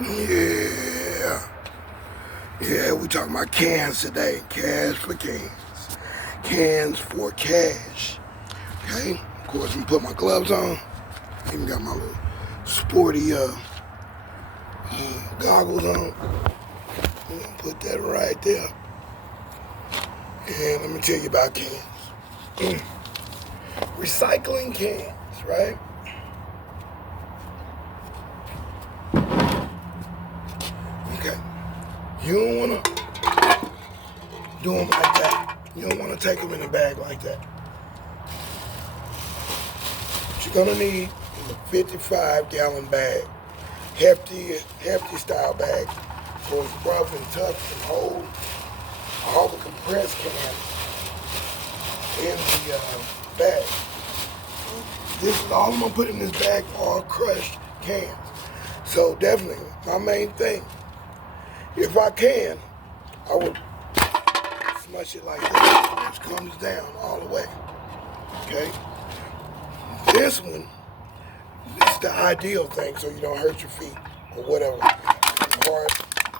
Yeah. Yeah, we talking about cans today. Cash for cans. Cans for cash. Okay? Of course, I'm put my gloves on. Even got my little sporty goggles on. I'm gonna put that right there. And let me tell you about cans. Recycling cans, right? Okay. You don't want to do them like that. You don't want to take them in a bag like that. What you're going to need is a 55-gallon bag. Hefty style bag. So it's rough and tough and hold all the compressed cans in the bag. This is all I'm going to put in this bag, all crushed cans. So definitely, my main thing, if I can, I would smush it like this, which comes down all the way, okay? This one is the ideal thing so you don't hurt your feet or whatever. Hard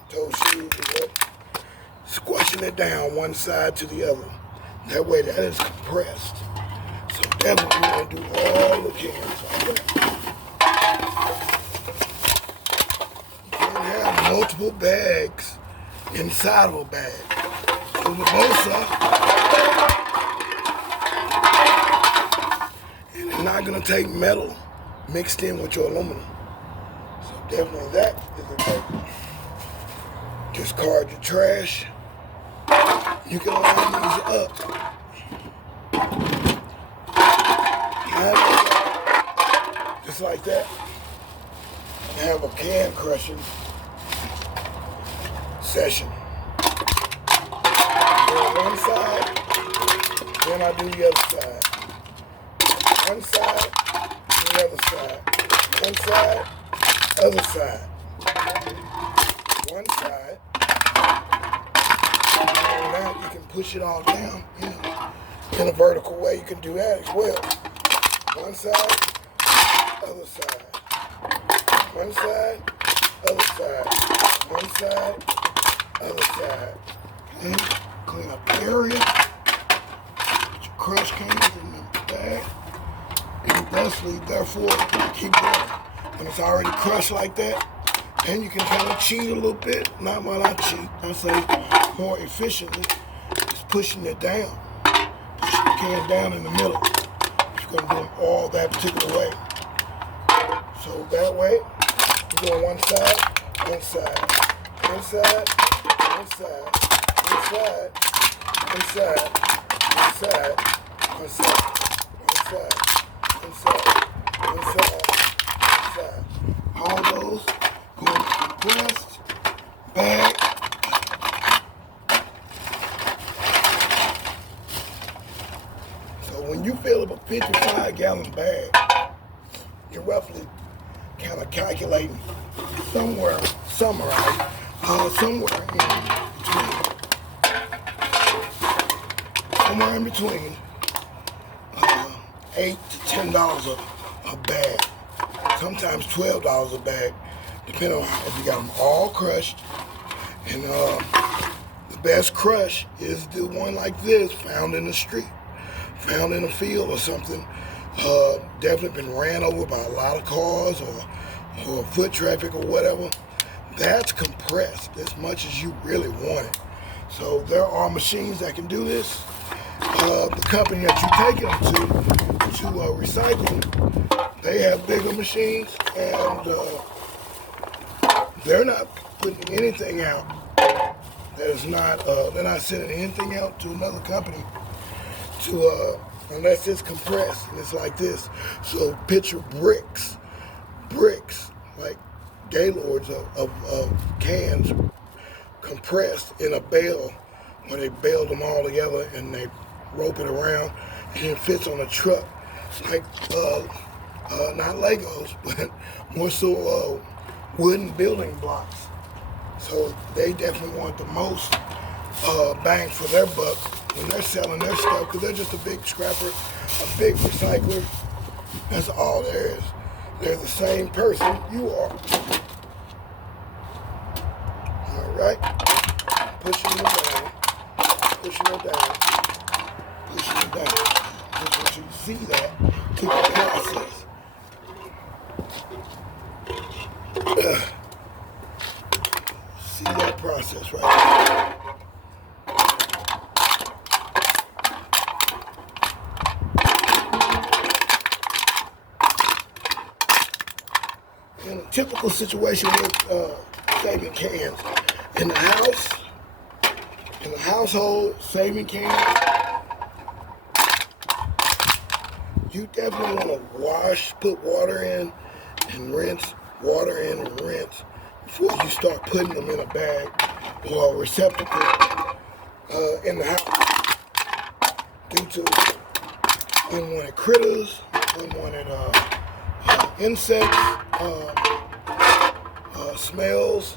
toe shoes or whatever. Squashing it down one side to the other. That way that is compressed. So definitely we're going to do all the cans like that. You can have multiple bags inside of a bag. So with both sides, and it's not going to take metal mixed in with your aluminum. So definitely that is a thing. Discard your trash. You can line these up. Just like that. And have a can crushing session. One side, then I do the other side. One side, the other side. One side, other side. One side. And now you can push it all down, in a vertical way. You can do that as well. One side, other side. One side, other side. One side, other side. Okay. Clean up the area. Put your crush cans in the bag. And thusly, therefore, keep going. When it's already crushed like that, then you can kind of cheat a little bit. Not while I cheat. I say more efficiently. Just pushing it down. Pushing the can down in the middle. You're going to do them all that particular way. So that way, you're going one side, one side, one side, one side. Inside, inside, inside, inside, inside, inside, inside, inside. All those go in the compressed bag. So when you fill up a 55-gallon bag, you're roughly kind of calculating somewhere in between $8 to $10 a bag, sometimes $12 a bag, depending on if you got them all crushed. And the best crush is the one like this, found in the street, found in a field or something. Definitely been ran over by a lot of cars or foot traffic or whatever. That's compressed as much as you really want it. So there are machines that can do this. The company that you take them to recycling, they have bigger machines, and they're not putting anything out that is not, they're not sending anything out to another company to, unless it's compressed, and it's like this. So picture bricks, like gaylords of cans compressed in a bale, when they baled them all together and they rope it around, and it fits on a truck, like not Legos, but more so wooden building blocks. So they definitely want the most bang for their buck when they're selling their stuff, because they're just a big scrapper, a big recycler. That's all there is. They're the same person you are. right? Pushing it down, pushing it down, pushing it down. Just want you to see that through the process. See that process right there. In a typical situation with saving cans, in the household, saving cans, you definitely want to wash, put water in and rinse, water in and rinse before you start putting them in a bag or a receptacle in the house due to unwanted critters, unwanted insects, smells,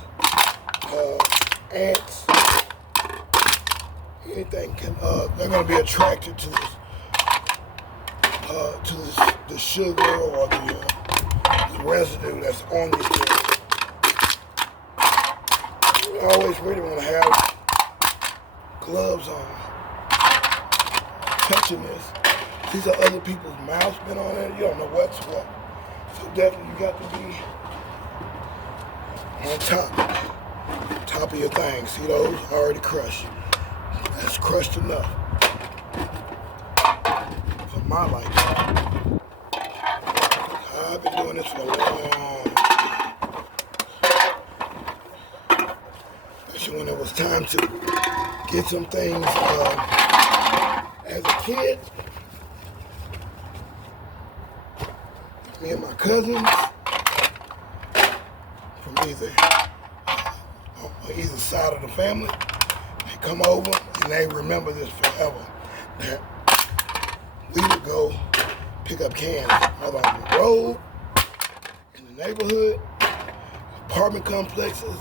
ants, anything can, they're going to be attracted to the sugar or the residue that's on these things. You always really want to have gloves on, touching this. These are other people's mouths been on it. You don't know what's what. So definitely you got to be on top of your thing. See those already crushed. That's crushed enough for my life. I've been doing this for a long time. Especially when it was time to get some things as a kid. Me and my cousins from either side of the family, they come over and they remember this forever. That we would go pick up cans out on the road, in the neighborhood, apartment complexes,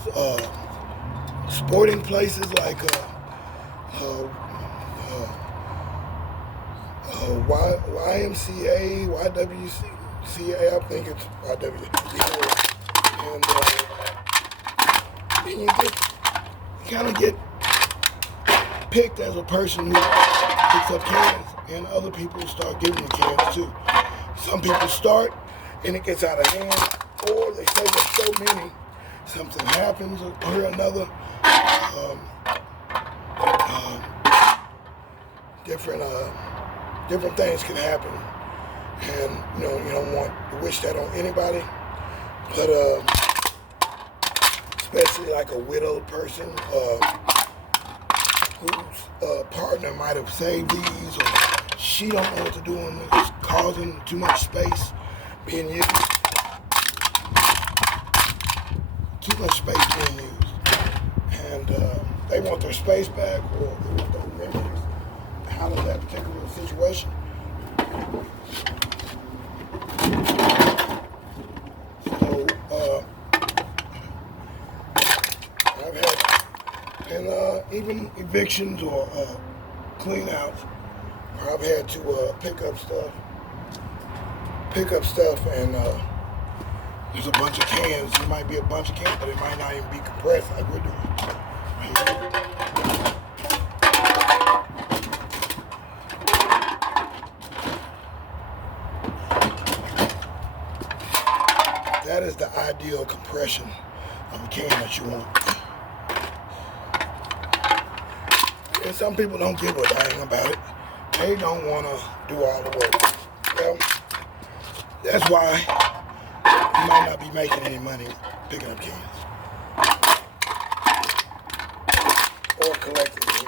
sporting places like YMCA, YWCA, I think it's YWCA, and you kind of get picked as a person who picks up cans, and other people start giving you cans too. Some people start and it gets out of hand, or they say there's so many, something happens or another. Different things can happen, and you don't want to wish that on anybody, but especially like a widowed person whose partner might have saved these, or she don't know what to do, and it's causing too much space being used. Too much space being used, and they want their space back, or they want their memories out of that particular situation. So I've had, and even evictions or clean outs, where I've had to pick up stuff, and there's a bunch of cans. There might be a bunch of cans, but it might not even be compressed like we're doing. That is the ideal compression of a can that you want. And some people don't give a dang about it. They don't want to do all the work. Well, that's why you might not be making any money picking up cans or collecting them.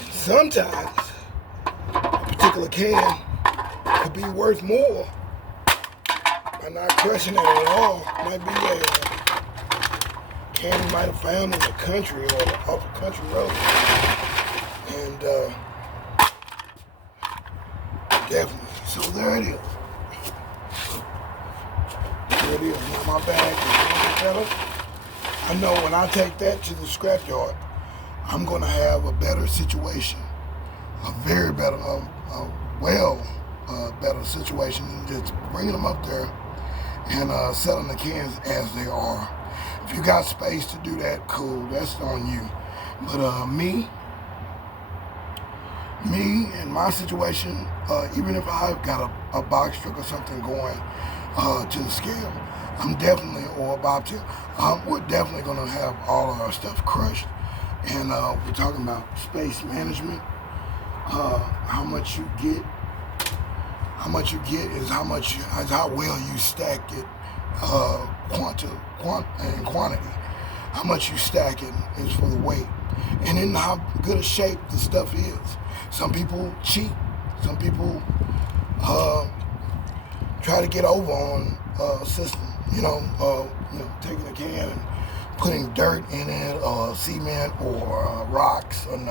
And sometimes a particular can could be worth more by not crushing it at all. It might be a can you might have found in the country or off a country road. And definitely. So there it is. There it is. Now my bag is a little bit better. I know when I take that to the scrapyard, I'm going to have a better situation. A very better, better situation than just bringing them up there and selling the cans as they are. If you got space to do that, cool, that's on you. But me in my situation, even if I've got a box truck or something going to the scale, I'm definitely, or a bobtail, we're definitely going to have all of our stuff crushed. And we're talking about space management. How much you get is how well you stack it, quantity. How much you stack it is for the weight, and in how good a shape the stuff is. Some people cheat. Some people try to get over on a system. Taking a can and putting dirt in it, or cement, or rocks, and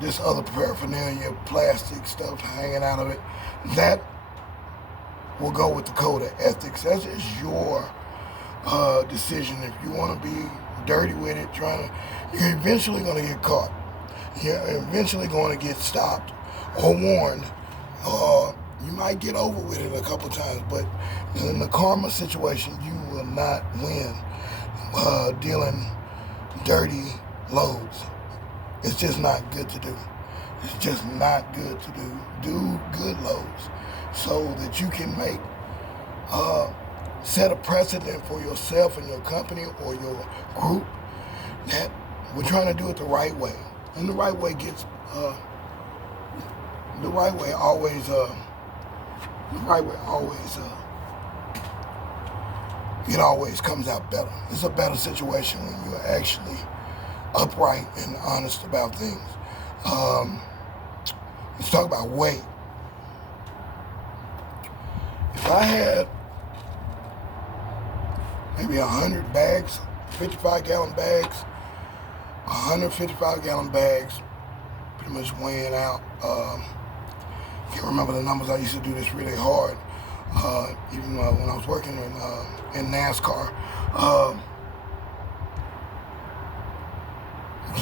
this other paraphernalia, plastic stuff hanging out of it. That will go with the code of ethics. That's just your decision. If you want to be dirty with it, you're eventually going to get caught. You're eventually going to get stopped or warned. You might get over with it a couple times, but in the karma situation, you will not win dealing dirty loads. It's just not good to do. It's just not good to do. Do good loads so that you can set a precedent for yourself and your company or your group that we're trying to do it the right way. And the right way it always comes out better. It's a better situation when you're actually upright and honest about things. Let's talk about weight. If I had maybe 100 bags, 55-gallon bags, 155-gallon bags, pretty much weighing out. Can't remember the numbers. I used to do this really hard, even when I was working in NASCAR.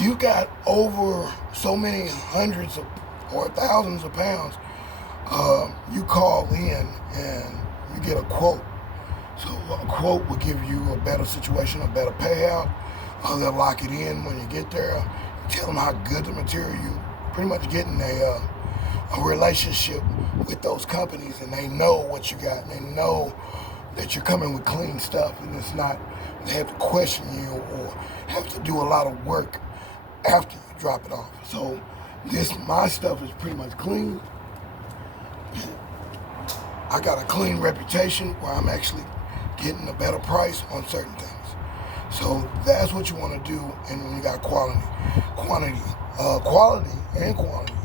You got over so many hundreds of or thousands of pounds. You call in and you get a quote. So a quote will give you a better situation, a better payout. They'll lock it in when you get there. Tell them how good the material. You pretty much getting a relationship with those companies, and they know what you got. They know that you're coming with clean stuff, and it's not they have to question you or have to do a lot of work after you drop it off. So my stuff is pretty much clean. I got a clean reputation where I'm actually getting a better price on certain things. So that's what you want to do, and when you got quality and quantity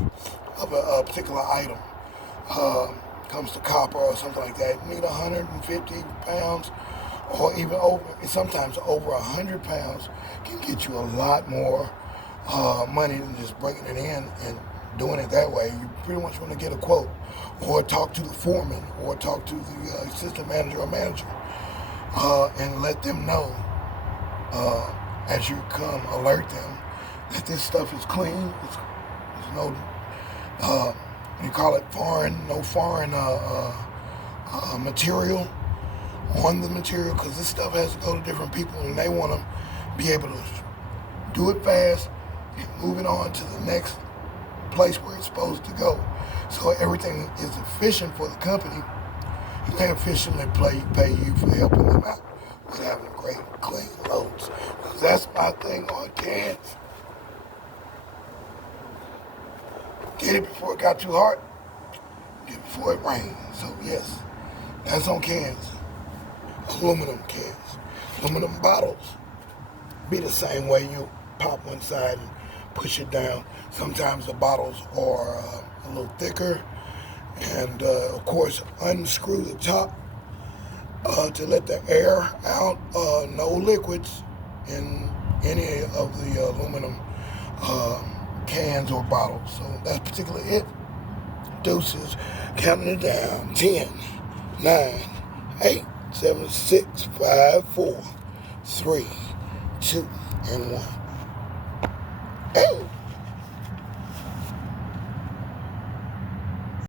of a particular item. Comes to copper or something like that, you need 150 pounds or even sometimes over 100 pounds can get you a lot more money than just breaking it in and doing it that way. You pretty much want to get a quote or talk to the foreman or talk to the assistant manager or manager and let them know as you come, alert them that this stuff is clean. There's no you call it no foreign material on the material, because this stuff has to go to different people and they want to be able to do it fast and move it on to the next place where it's supposed to go. So everything is efficient for the company, and they efficiently pay you for helping them out with having great clean loads. Because that's my thing on cans. Get it before it got too hot. Get it before it rained. So yes, that's on cans. Aluminum cans. Aluminum bottles. Be the same way. You pop one side and push it down. Sometimes the bottles are a little thicker. And of course, unscrew the top to let the air out. No liquids in any of the aluminum cans or bottles. So that's particularly it. Deuces, counting it down. 10, 9, 8, 7, 6, 5, 4, 3, 2, and 1.